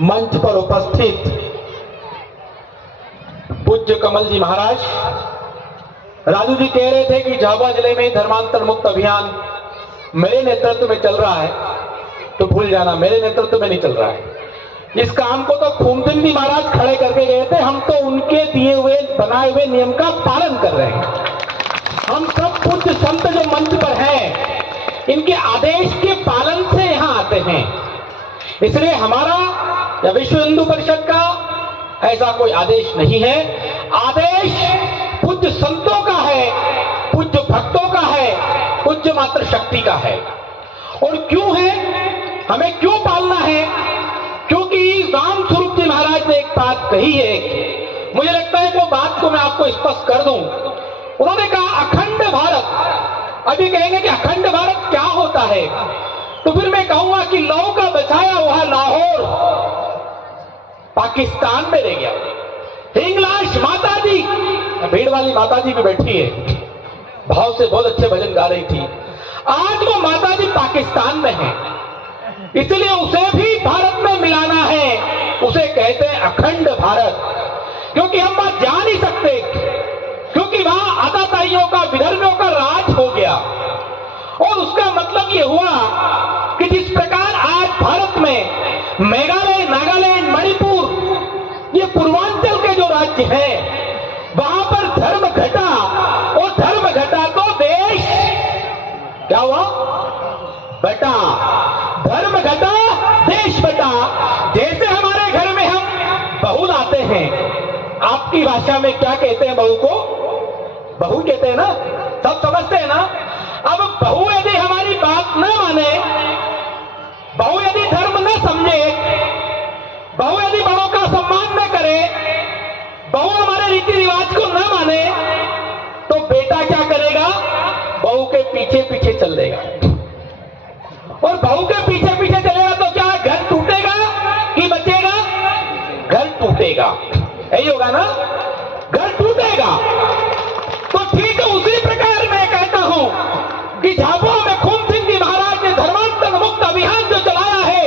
मंच पर उपस्थित पूज्य कमल जी महाराज, राजू जी कह रहे थे कि झाबुआ जिले में धर्मांतरण मुक्त अभियान मेरे नेतृत्व में चल रहा है, तो भूल जाना, मेरे नेतृत्व में नहीं चल रहा है। इस काम को तो खूमसिंह जी महाराज खड़े करके गए थे, हम तो उनके दिए हुए बनाए हुए नियम का पालन कर रहे हैं। हम सब पूज्य संत जो मंच पर हैं, इनके आदेश के पालन से यहां आते हैं। इसलिए हमारा या विश्व हिंदू परिषद का ऐसा कोई आदेश नहीं है। आदेश पूज्य संतों का है, पूज्य भक्तों का है, पूज्य मात्र शक्ति का है। और क्यों है, हमें क्यों पालना है? क्योंकि राम स्वरूप जी महाराज ने एक बात कही है, मुझे लगता है वो बात को मैं आपको स्पष्ट कर दूं। उन्होंने कहा अखंड भारत। अभी कहेंगे कि अखंड भारत क्या होता है, तो फिर मैं कहूंगा कि लौ का बचाया हुआ लाहौर पाकिस्तान में रह गया। हिंगलाज माता जी, भीड़ वाली माता जी भी बैठी है, भाव से बहुत अच्छे भजन गा रही थी। आज वो माता जी पाकिस्तान में है, इसलिए उसे भी भारत में मिलाना है। उसे कहते हैं अखंड भारत, क्योंकि हम वहां जा नहीं सकते, क्योंकि वहां आताताइयों का, विधर्मियों का राज हो गया। और उसका मतलब यह हुआ कि जिस प्रकार आज भारत में मेघालय, नागालैंड, मणिपुर, ये पूर्वांचल के जो राज्य हैं, वहां पर धर्म घटा, और धर्म घटा तो देश क्या हुआ? बटा। धर्म घटा, देश बटा। जैसे हमारे घर में हम बहू लाते हैं, आपकी भाषा में क्या कहते हैं बहू को? बहू कहते हैं ना, सब समझते हैं ना। अब बहू यदि हमारी बात न माने, बहू यदि धर्म न समझे, बहू यदि बड़ों का सम्मान न करे, बहू हमारे रीति रिवाज को न माने, तो बेटा क्या करेगा? बहू के पीछे पीछे चल देगा। और बहू के पीछे पीछे चलेगा तो क्या घर टूटेगा कि बचेगा? घर टूटेगा, यही होगा ना, घर टूटेगा। तो ठीक है, उसी प्रकार मैं कहता हूं कि झाबुआ में खूमसिंह जी महाराज ने धर्मांतरण मुक्त अभियान जो चलाया है,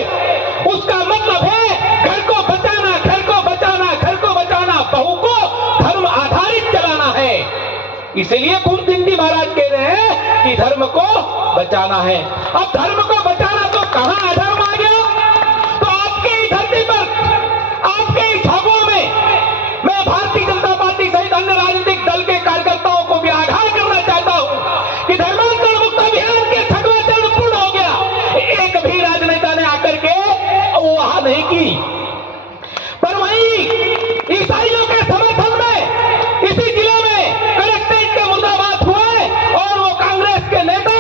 उसका मतलब है घर को बचाना, घर को बचाना, घर को बचाना, बहू को धर्म आधारित चलाना है। इसलिए खूमसिंह जी महाराज कह रहे हैं कि धर्म को बचाना है। अब धर्म को बचाना तो कहां अधर्म आ गया? तो आपके ही धरती पर, आपके ही झाबुआ में मैं भारतीय जनता पार्टी सहित अन्य राजनीतिक दल के कार्यकर्ताओं को भी आगाह करना चाहता हूं कि धर्मांतरण मुक्त अभियान के छठवां चरण पूर्ण हो गया। एक भी राजनेता ने आकर के वो वहां नहीं की, पर वहीं ईसाइयों के समर्थन में इसी जिले में कलेक्ट्रेट के मुर्दाबाद हुए, और वो कांग्रेस के नेता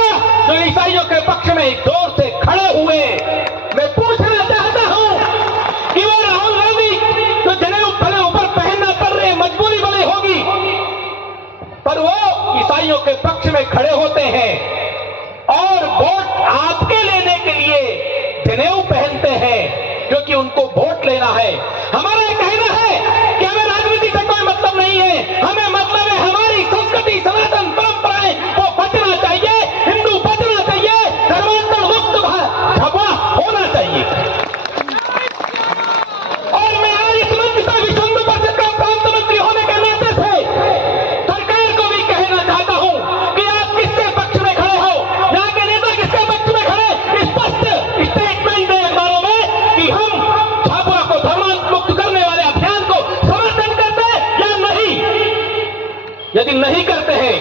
जो ईसाइयों के पक्ष में जोर से खड़े हुए। मैं पूछना चाहता हूं कि वो राहुल गांधी जो जनेऊ भले ऊपर पहनना पड़ रहे, मजबूरी भले होगी, पर वो ईसाइयों के पक्ष में खड़े होते हैं और वोट आपके लेने के लिए जनेऊ पहनते हैं, क्योंकि उनको वोट लेना है। हमारा यह कहना है कि हमें राजनीति से कोई मतलब नहीं है, हमें मतलब है हमारी संस्कृति, सनातन परंपराएं, वो बचना चाहिए, हिंदू बचना चाहिए, धर्मांतरण मुक्त झाबुआ होना चाहिए। और मैं आज इस मंच से विश्व हिंदू परिषद का प्रांत मंत्री होने के नाते से सरकार को भी कहना चाहता हूं कि आप किसके पक्ष में खड़े हो, यहाँ के नेता किसके पक्ष में खड़े, स्पष्ट स्टेटमेंट दें अखबारों में कि हम झाबुआ को धर्मांतरण मुक्त करने वाले अभियान को समर्थन करते हैं या नहीं। यदि नहीं करते हैं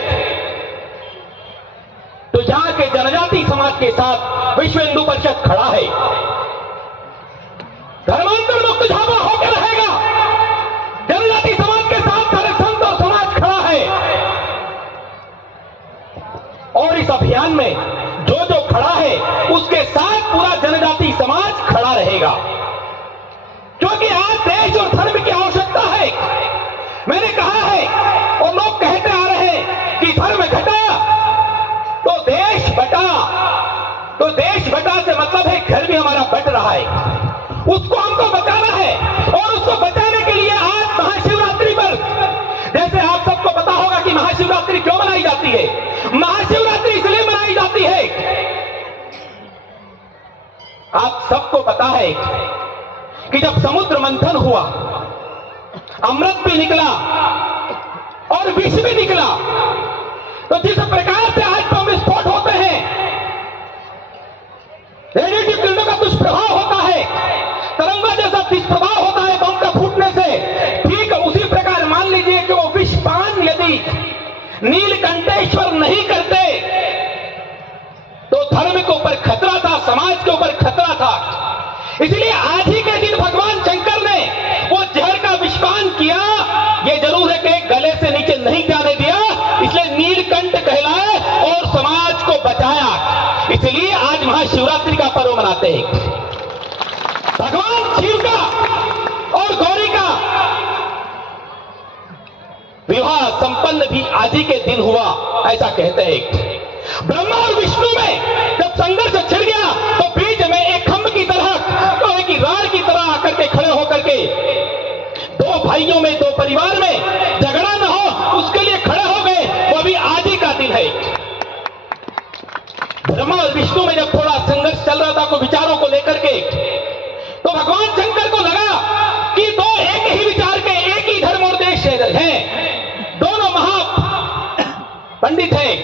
तो यहां के जनजाति समाज के साथ विश्व हिंदू परिषद खड़ा है। धर्मांतरण मुक्त झाबुआ होकर रहेगा, जनजाति समाज के साथ सारे संत और समाज खड़ा है। और इस अभियान में जो जो खड़ा है उसके साथ पूरा जनजाति समाज खड़ा रहेगा, क्योंकि आज देश और धर्म की आवश्यकता है। मैंने कहा है और लोग कहते आ रहे हैं कि धर्म घटा तो देश बटा, तो देश बटा से मतलब है घर भी हमारा बट रहा है, उसको हमको बचाना है। और उसको बचाने के लिए आज महाशिवरात्रि पर, जैसे आप सबको पता होगा कि महाशिवरात्रि क्यों मनाई जाती है। महाशिवरात्रि इसलिए मनाई जाती है, आप सबको पता है कि जब समुद्र मंथन हुआ, अमृत भी निकला और विष भी निकला, तो जिस प्रकार से आज बम विस्फोट होते हैं, रेडिएटिव किरणों का दुष्प्रभाव होता है, तरंगा जैसा दुष्प्रभाव होता है बम का फूटने से, ठीक उसी प्रकार मान लीजिए कि वो विषपान यदि नीलकंठेश्वर नहीं करते तो धर्म के ऊपर खतरा था, समाज के ऊपर खतरा था। इसलिए आज ही के दिन भगवान शंकर ने वो जहर का विषपान किया, ये जरूर है कि गले से नीचे नहीं जाने दिया, इसलिए नीलकंठ कहलाए और समाज को बचाया। इसलिए आज महाशिवरात्रि का पर्व मनाते हैं। भगवान शिव का और गौरी का विवाह संपन्न भी आज ही के दिन हुआ, ऐसा कहते हैं। ब्रह्मा और विष्णु में जब संघर्ष छिड़ गया तो बीच में एक खंभ की तरह, लोहे की राड की तरह आकर के खड़े होकर के दो भाइयों में, दो परिवार में झगड़ा न हो उसके लिए खड़े हो गए। वो भी आज ही का दिन है। ब्रह्मा और विष्णु में जब थोड़ा संघर्ष चल रहा था को विचारों को लेकर के, तो भगवान शंकर को लगा कि दो एक ही विचार के, एक ही धर्म और देश हैं, दोनों महा पंडित हैं,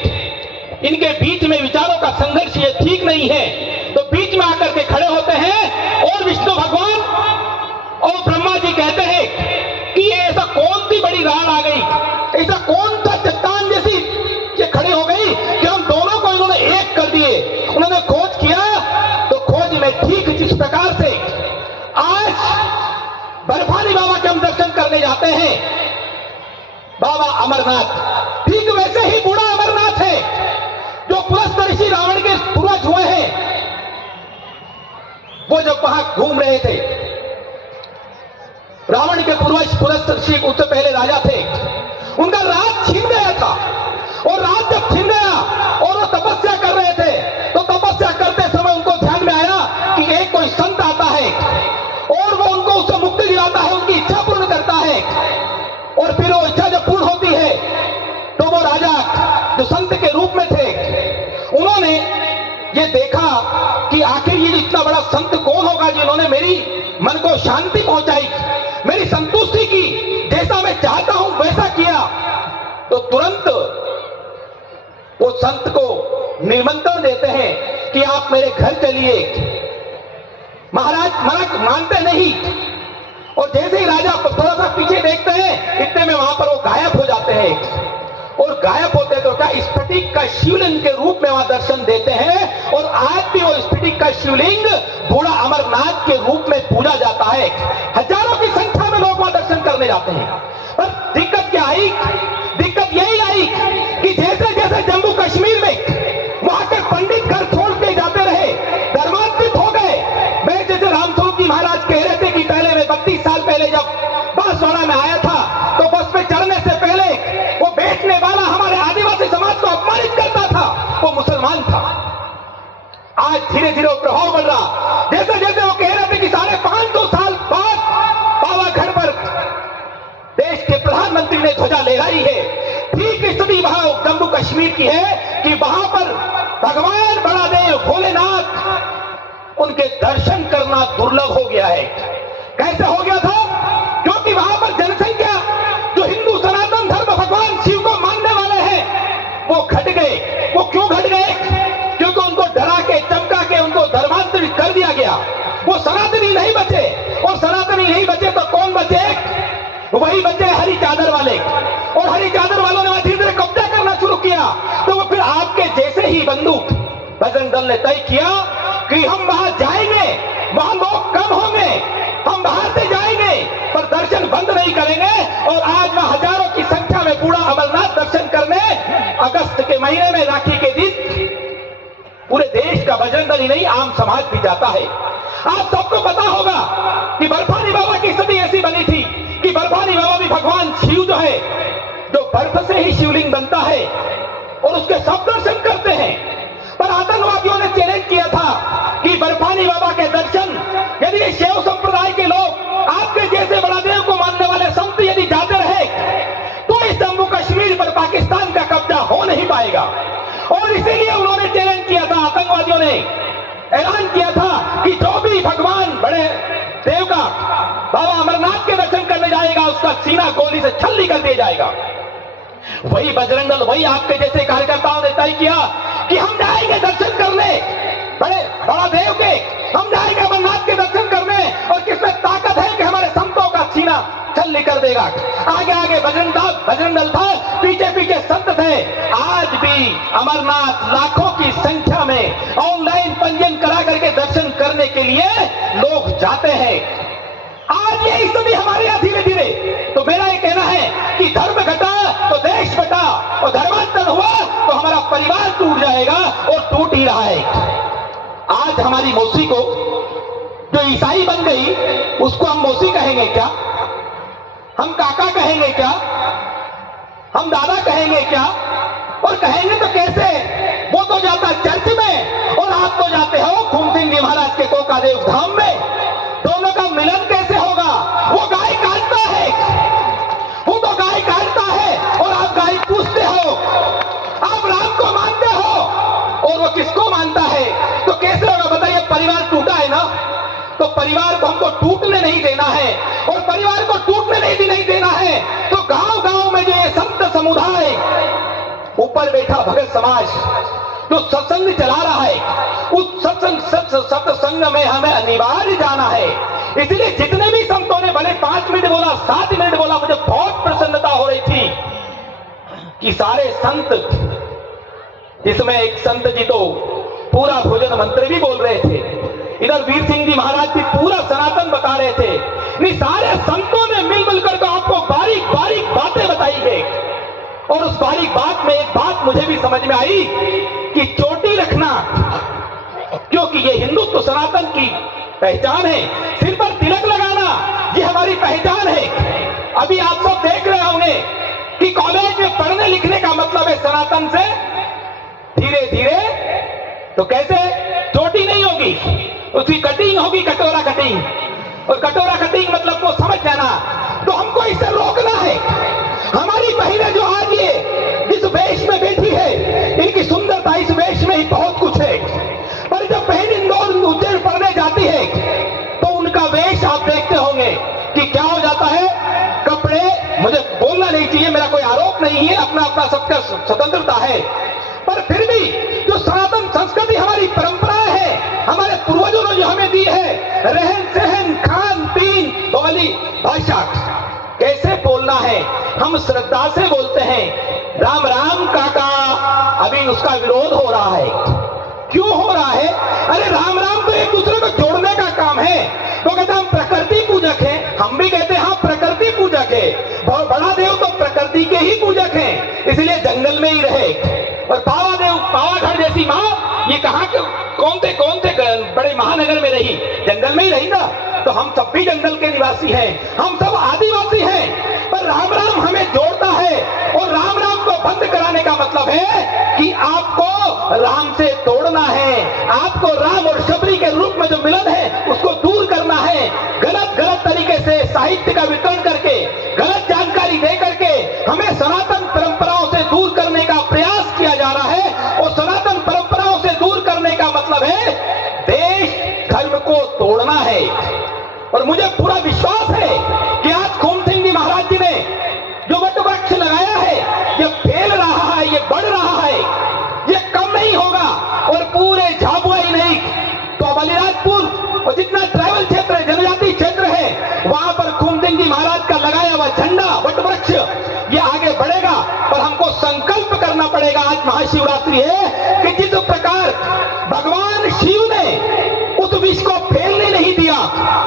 इनके बीच में विचारों का संघर्ष ये ठीक नहीं है। तो बीच में आकर के खड़े होते हैं और विष्णु भगवान और ब्रह्मा जी कहते हैं कि ये ऐसा कौन सी बड़ी राड आ गई, ऐसा कौन सा चट्टान जैसी ये खड़ी हो गई कि हम दोनों को इन्होंने एक कर दिए। उन्होंने खोज किया तो खोज में ठीक जिस प्रकार से आज बर्फानी बाबा के हम दर्शन करने जाते हैं, बाबा अमरनाथ, ठीक वैसे ही बूढ़ा अमरनाथ है जो पुलस्त ऋषि रावण के पूर्वज हुए हैं। वो जब वहां घूम रहे थे, रावण के पूर्वज पुलस्त ऋषि उससे पहले राजा थे, उनका राज छीन गया था। और राज जब छीन गया और वो तपस्या कर रहे थे, तो तपस्या करते समय उनको ध्यान में आया कि एक कोई संत आता है और वो उनको उससे मुक्ति दिलाता है, उनकी इच्छा पूर्ण करता है। और फिर वो इच्छा जब पूर्ण होती है तो वो राजा जो संत के रूप में थे, उन्होंने ये देखा कि आखिर ये इतना बड़ा संत कौन होगा जिन्होंने मेरी मन को शांति पहुंचाई, मेरी संतुष्टि की, जैसा मैं चाहता हूं वैसा किया। तो तुरंत वो संत को निमंत्रण देते हैं कि आप मेरे घर चलिए। महाराज मना मानते नहीं, और जैसे ही राजा थोड़ा सा पीछे देखते हैं, इतने में वहां पर वो गायब हो जाते हैं। और गायब होते तो क्या स्फटिक का शिवलिंग के रूप में वहां दर्शन देते हैं। और आज भी वो स्फटिक का शिवलिंग बूढ़ा अमरनाथ के रूप में पूजा जाता है। हजारों की संख्या में लोग वहां दर्शन करने जाते हैं। पर दिक्कत क्या आई? दिक्कत यही आई कि जैसे जैसे जम्मू कश्मीर में वहां के पंडित घर छोड़ के जाते रहे, धर्मांतरित हो गए। मैं जैसे रामस्वरूप जी महाराज कह रहे थे कि पहले मैं 32 साल पहले जब बांसवाड़ा में आया था तो बस पे चढ़ने से पहले वो बैठने वाला हमारे आदिवासी समाज को अपमानित करता था, वो मुसलमान था। आज धीरे धीरे वो प्रभाव बढ़ रहा। जैसे जैसे वो कह रहे थे कि 550 साल बाद बाबा घर पर देश के प्रधानमंत्री ने ध्वजा लहराई है, ठीक स्थिति वहां जम्मू कश्मीर की है कि वहां पर भगवान बड़ा देव भोलेनाथ, उनके दर्शन करना दुर्लभ हो गया है। कैसे हो गया था? क्योंकि वहां पर जनसंख्या जो हिंदू सनातन धर्म भगवान शिव को मानने वाले हैं वो घट गए। वो क्यों घट गए? क्योंकि उनको डरा के चमका के उनको धर्मांतरित कर दिया गया। वो सनातनी नहीं बचे, और सनातनी नहीं बचे तो कौन बचे? वही बचे हरी चादर वाले। और हरी चादर वालों ने धीरे धीरे कब्जा करना शुरू किया। तो वो फिर आपके जैसे ही बंदूक बजरंग दल ने तय किया कि हम वहां जाएंगे, वहां लोग कम होंगे, हम बाहर से जाएंगे पर दर्शन बंद नहीं करेंगे। और आज वहां हजारों की संख्या में बूढ़ा अमरनाथ दर्शन करने अगस्त के महीने में राखी के दिन पूरे देश का बजरंग दल ही नहीं आम समाज भी जाता है। आप सबको पता होगा कि बर्फानी बाबा की स्थिति ऐसी बनी थी कि बर्फानी बाबा भी भगवान शिव जो है, जो बर्फ से ही शिवलिंग बनता है और उसके सब दर्शन करते हैं। पर आतंकवादियों ने चैलेंज किया था कि बर्फानी बाबा के दर्शन यदि शैव संप्रदाय के लोग आपके जैसे बड़ा देव को मानने वाले संत यदि जाते रहे तो इस जम्मू कश्मीर पर पाकिस्तान का कब्जा हो नहीं पाएगा। और इसीलिए उन्होंने चैलेंज किया था, आतंकवादियों ने ऐलान किया था कि जो भी भगवान बड़े देव का बाबा अमरनाथ के दर्शन करने जाएगा, उसका सीना गोली से छल्ली कर दिया जाएगा। वही बजरंग दल, वही आपके जैसे कार्यकर्ताओं ने तय किया कि हम जाएंगे दर्शन करने बड़ा देव के, हम जाएंगे अमरनाथ के दर्शन करने, और किसमें ताकत है कि हमारे संतों का सीना छल्ली कर देगा। आगे आगे बजरंग दल था, पीछे पीछे संत थे। आज भी अमरनाथ लाखों की संख्या में ऑनलाइन पंजीयन करा करके दर्शन करने के लिए लोग जाते हैं। आज ये स्थिति हमारे यहां धीरे धीरे, तो मेरा ये कहना है कि धर्म घटा तो देश बटा, और धर्मांतरण हुआ तो हमारा परिवार टूट जाएगा, और टूट ही रहा है। आज हमारी मौसी को जो ईसाई बन गई, उसको हम मौसी कहेंगे क्या? हम काका कहेंगे क्या? हम दादा कहेंगे क्या? और कहेंगे तो कैसे? वो तो जाता चर्च में और आप तो जाते हो खून सिंह जी महाराज के कोकादेव धाम में। दोनों का मिलन कैसे होगा? वो गाय काटता है, वो तो गाय काटता है, और आप गाय पूछते हो। आप राम को मानते हो और वो किसको मानता है? तो कैसे होगा बताइए? परिवार टूटा है ना, तो परिवार को हमको टूटने नहीं देना है, और परिवार को टूटने नहीं देना है तो गांव गांव में जो ये संत समुदाय, ऊपर बैठा भगत समाज जो सत्संग चला रहा है, उस सत्संग में हमें अनिवार्य जाना है। इसलिए जितने भी संतों ने भले 5 मिनट बोला, 7 मिनट बोला, मुझे बहुत प्रसन्नता हो रही थी कि सारे संत, जिसमें एक संत जी तो पूरा भोजन मंत्र भी बोल रहे थे, इधर वीर सिंह जी महाराज भी पूरा सनातन बता रहे थे। नहीं, सारे संतों ने मिलजुल कर आपको बारीक बारीक बातें बताई है, और उस बारीक बात में एक बात मुझे भी समझ में आई कि चोटी रखना, क्योंकि ये हिंदुत्व सनातन की पहचान है। सिर पर तिलक लगाना ये हमारी पहचान है। अभी आप सब देख रहे होंगे कि कॉलेज में पढ़ने लिखने का मतलब है सनातन से धीरे धीरे, तो कैसे चोटी नहीं होगी, उसकी कटिंग होगी, कटोरा कटिंग, और कटोरा कटिंग मतलब को समझ जाना। तो हमको इसे रोकना है। हमारी बहनें जो आज ये इस वेश में बैठी है, इनकी सुंदरता इस वेश में ही बहुत कुछ है, पर जब बहन इंदौर उज्जैन पढ़ने जाती है तो उनका वेश आप देखते होंगे कि क्या हो जाता है। कपड़े, मुझे बोलना नहीं चाहिए, मेरा कोई आरोप नहीं है, अपना अपना सबका स्वतंत्रता है, पर फिर भी जो सनातन संस्कृति हमारी परंपराएं है, हमारे पूर्वजों ने जो हमें दी है, रहन सहन, खान पीन, बोली भाषा, कैसे बोलना है, हम श्रद्धा से बोलते हैं। राम राम काका, अभी उसका विरोध हो रहा है। क्यों हो रहा है? अरे राम राम तो एक दूसरे को जोड़ने का काम है। तो कहते हम प्रकृति पूजक हैं, हम भी कहते हैं हाँ प्रकृति पूजक है। बहुत बड़ा देव तो प्रकृति के ही पूजक हैं, इसलिए जंगल में ही रहे। और पावा देव, पावागढ़ जैसी माँ, ये कहाँ के कौन से बड़े महानगर में रही? जंगल में ही रही ना। तो हम सब भी जंगल के निवासी हैं, हम सब आदिवासी हैं, पर राम राम हमें जोड़ता है। और राम राम को बंद कराने का मतलब है कि आपको राम से तोड़ना है, आपको राम और शबरी के रूप में जो मिलन है उसको दूर करना है। गलत तरीके से साहित्य का वितरण करके, गलत जानकारी दे करके हमें सनातन परंपराओं से दूर करने का प्रयास किया जा रहा है। और सनातन परंपराओं से दूर करने का मतलब है देश धर्म को तोड़ना है। और मुझे पूरा विश्वास है कि आज खून सिंह जी महाराज जी ने जो वट वृक्ष लगाया है, ये फैल रहा है, ये बढ़ रहा है, ये कम नहीं होगा। और पूरे झाबुआ ही नहीं तो बलिराजपुर और जितना ट्राइबल क्षेत्र है, जनजाति क्षेत्र है, वहां पर खून सिंह जी महाराज का लगाया हुआ झंडा, वट वृक्ष, ये आगे बढ़ेगा। पर हमको संकल्प करना पड़ेगा। आज महाशिवरात्रि है कि जिस प्रकार भगवान शिव ने उस विष को फैलने नहीं दिया,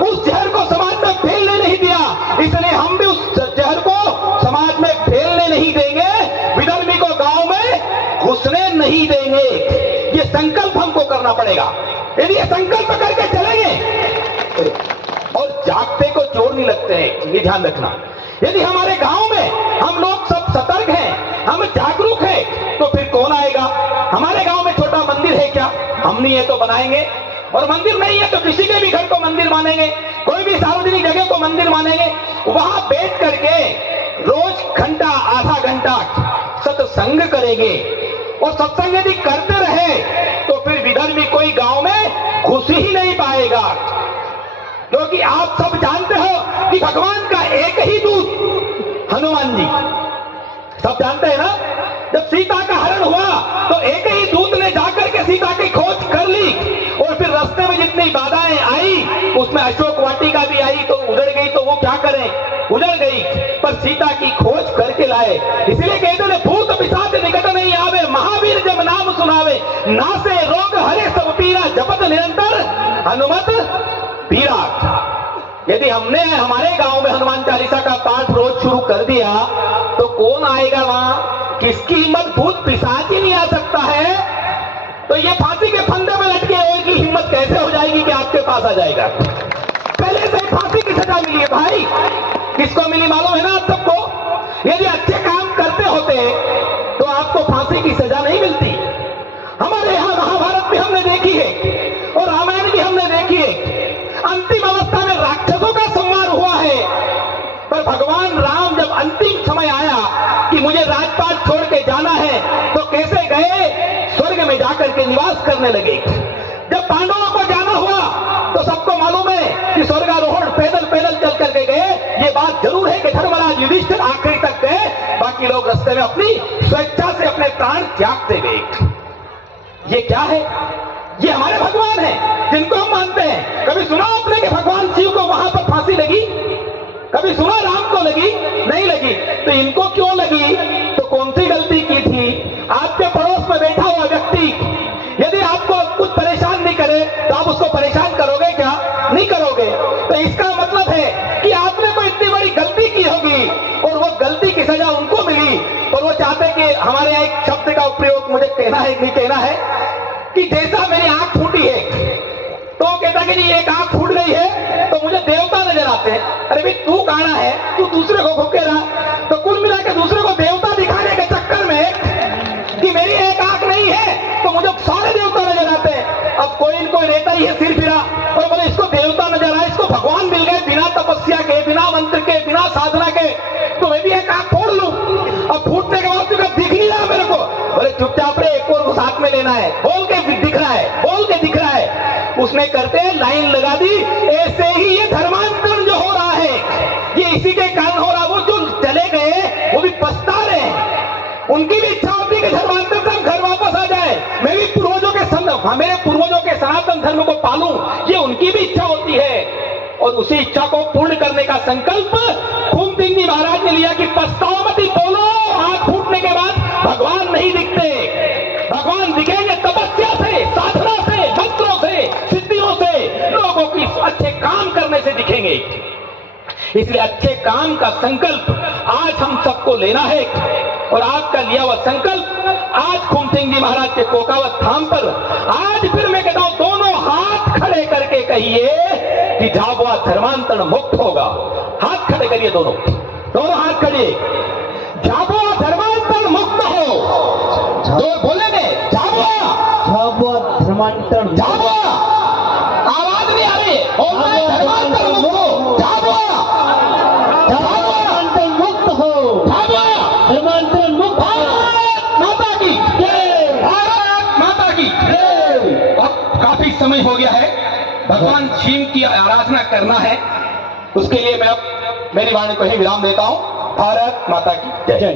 उस जहर को समाज में फैलने नहीं दिया, इसलिए हम भी उस जहर को समाज में फैलने नहीं देंगे, विधर्मी को गांव में घुसने नहीं देंगे। ये संकल्प हमको करना पड़ेगा। यदि ये संकल्प करके चलेंगे और जागते को चोर नहीं लगते हैं, ये ध्यान रखना। यदि हमारे गांव में हम लोग सब सतर्क हैं, हम जागरूक हैं, तो फिर कौन आएगा? हमारे गांव में छोटा मंदिर है क्या? हम नहीं है तो बनाएंगे, और मंदिर नहीं है तो किसी के भी घर को मंदिर मानेंगे, कोई भी सार्वजनिक जगह को मंदिर मानेंगे। वहां बैठ करके रोज घंटा आधा घंटा सत्संग करेंगे। और सत्संग यदि करते रहे तो फिर विधर्मी कोई गांव में घुस ही नहीं पाएगा, क्योंकि आप सब जानते हो कि भगवान का एक ही दूत हनुमान जी, सब जानते हैं ना। जब सीता का हरण हुआ तो एक ही दूत ने जाकर के सीता की खोज कर ली, और फिर रास्ते में जितनी बाधाएं आई उसमें अशोक वाटिका भी आई तो उजड़ गई, तो वो क्या करें, उजड़ गई, पर सीता की खोज करके लाए। इसलिए कहते हैं भूत पिशाच निकट नहीं आवे, महावीर जब नाम सुनावे, नासे रोग हरे सब पीरा, जपत निरंतर हनुमत पीरा। यदि हमने हमारे गांव में हनुमान चालीसा का पाठ रोज शुरू कर दिया तो कौन आएगा वहां, किसकी हिम्मत, भूत पिशाच ही नहीं आ सकता है, तो ये फांसी के फंदे में लटके हुए की हिम्मत कैसे हो जाएगी कि आपके पास आ जाएगा। पहले से फांसी की सजा मिली है भाई, किसको मिली मालूम है ना आप सबको। यदि अच्छे काम करते होते तो आपको फांसी की सजा नहीं मिलती। हमारे यहां महाभारत भी हमने देखी है और रामायण भी हमने देखी है, अंतिम अवस्था में राक्षसों का संहार हुआ है, पर भगवान राम जब अंतिम समय आया कि मुझे राजपाट छोड़ के जाना है, तो कैसे गए, स्वर्ग में जाकर के निवास करने लगे। जब पांडवों को जाना हुआ तो सबको मालूम है कि स्वर्गारोहण पैदल पैदल चल करके गए। ये बात जरूर है कि धर्मराज युधिष्ठिर आखिरी तक गए, बाकी लोग रास्ते में अपनी स्वेच्छा से अपने प्राण त्यागते गए। ये क्या है, ये हमारे भगवान हैं जिनको हम मानते हैं। कभी सुना आपने कि भगवान शिव को वहां पर फांसी लगी, कभी सुना राम को लगी, नहीं लगी, तो इनको क्यों लगी, तो कौन सी गलती की थी। आपके पड़ोस में बैठा हुआ व्यक्ति यदि आपको कुछ परेशान नहीं करे तो आप उसको परेशान करोगे क्या, नहीं करोगे। तो इसका मतलब है कि आपने कोई इतनी बड़ी गलती की होगी और वो गलती की सजा उनको मिली, और वो चाहते कि हमारे यहाँ एक शब्द का प्रयोग मुझे कहना है नहीं कहना है कि जैसा मेरी आंख फूटी है तो कहता कि जी एक आंख फूट गई है तो मुझे देवता नजर आते हैं। अरे भाई तू काना है, तू दूसरे को भूखे रहा, तो कुल मिला के दूसरे को देवता दिखाने के चक्कर में कि मेरी एक आंख नहीं है तो मुझे सारे देवता नजर आते हैं। अब कोई रहता ही है सिर फिरा और बोले इसको देवता नजर आए, इसको भगवान मिल गए बिना तपस्या के, बिना मंत्र के, बिना साधना के, तो मैं भी एक आंख फोड़ लूं। अब फूटने के बाद तुझे दिख नहीं रहा मेरे को, बोले चुपचाप रे, एक और साथ में लेना है, बोल के दिख रहा है, बोल के दिख रहा है। उसने करते लाइन लगा दी। ऐसे ही ये धर्मांतरण जो हो रहा है ये इसी के कारण हो रहा। वो जो चले गए वो भी पछता रहे हैं, उनकी भी इच्छा होती है कि धर्मांतरण से हम घर वापस आ जाए, मैं भी पूर्वजों के मेरे पूर्वजों के सनातन धर्म को पालूं, ये उनकी भी इच्छा होती है। और उसी इच्छा को पूर्ण करने का संकल्प खून सिंह जी महाराज ने लिया कि पछताओ मत बोलो, आंख फूटने के बाद भगवान नहीं दिखते, भगवान दिखेंगे तपस्या से, साधना से, मंत्रों से, सिद्धियों से, लोगों की अच्छे काम करने से दिखेंगे। इसलिए अच्छे काम का संकल्प आज हम सबको लेना है, और आपका लिया हुआ संकल्प आज खून सिंह जी महाराज के कोकावत धाम पर आज फिर मैं कहता हूं दोनों हाथ खड़े करके कहिए कि झाबुआ धर्मांतरण मुक्त होगा। हाथ खड़े करिए, दोनों हाथ खड़े, झाबुआ धर्मांतरण मुक्त हो। दो बोलेंगे झाबुआ धर्मांतरण, झाबुआ आवाज नहीं आ रही, धर्मांतरण मुक्त हो, झाबुआ धर्मांतरण मुक्त हो, झाबुआ धर्मांतरण मुक्त। भारत माता की जय, भारत माता की जय। अब काफी समय हो गया है, भगवान शिव की आराधना करना है, उसके लिए मैं अब मेरी वाणी को ही विराम देता हूं। भारत माता की जय।